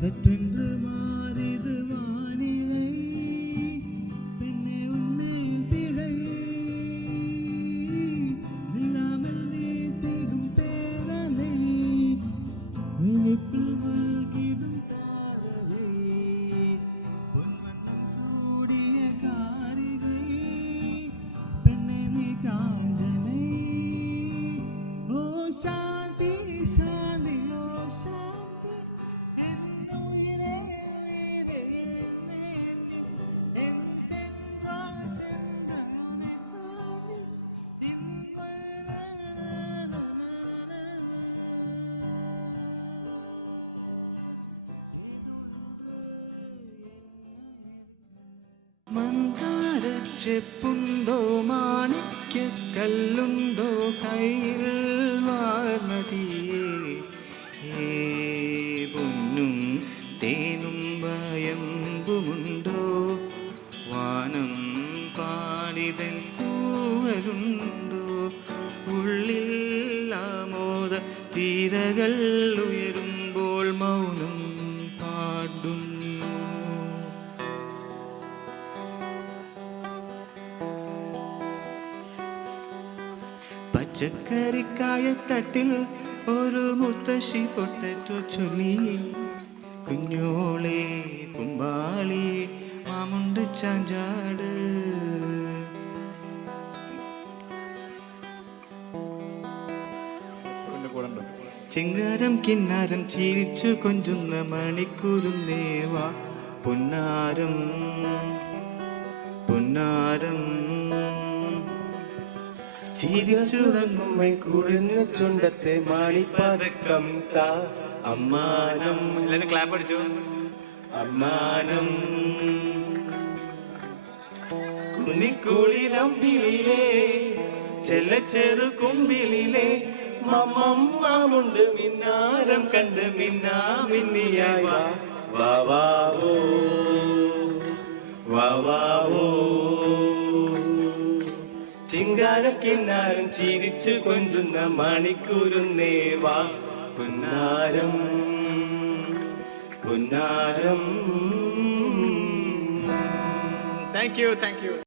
சற்றென்று மாறிது வானிலை பெண்ணே உன்னை பிழை இல்லாமல் வீசிடும் பேரலை உனக்குள் வாழ்கிடும் தாரவை பொன்வண்ணம் சூடிய காரிகை பெண்ணே நீ காஞ்சனை ஓ சாந்தி சாந்தி ஓ சாந்தி മന്ദാരച്ചെപ്പുണ്ടോ മാണിക്യക്കല്ലുണ്ടോ കയ്യിൽ വാർമതിയേ പൊന്നും തേനും വയമ്പുമുണ്ടോ വാനം പാടിതൻ കൂവലുണ്ടോ ഉള്ളിൽ ആമോദ തീരകൾ ഉയരുമ്പോൾ മൗനം പാടുന്നു. പച്ചക്കറിക്കായത്തട്ടിൽ ഒരു മുത്തശ്ശി പൊട്ടറ്റോ ചൊല്ലി കുഞ്ഞോളെ കുമ്പാളി മാമുണ്ട് ചാഞ്ചാട് ചിങ്ങാരം കിന്നാരം ചിരിച്ചു കൊഞ്ചുന്ന മണിക്കൂരുന്നേവാ പൊന്നാരം പൊന്നാരം ചിരിച്ചുറങ്ങുമൈ കുഴിഞ്ഞ ചുണ്ടത്തെ മാണിപ്പതക്കം താ അമ്മാനം. എല്ലാവരും ക്ലാപ്പ് അടിച്ചു. അമ്മാനം കുന്നിക്കുളിരമ്പിളിലേ ചെല്ലച്ചെറു കുമ്പിളിലേ മമ്മമ്മുണ്ട് മിന്നാരം കണ്ട് മിന്നാ മിന്നിയായി വാവാവോ വാവാവോ ചിങ്കാരം കിന്നാരം ചിരിച്ചു കൊഞ്ചുന്ന മണിക്കൂരുന്നേവാ പുന്നാരം പുന്നാരം. Thank you.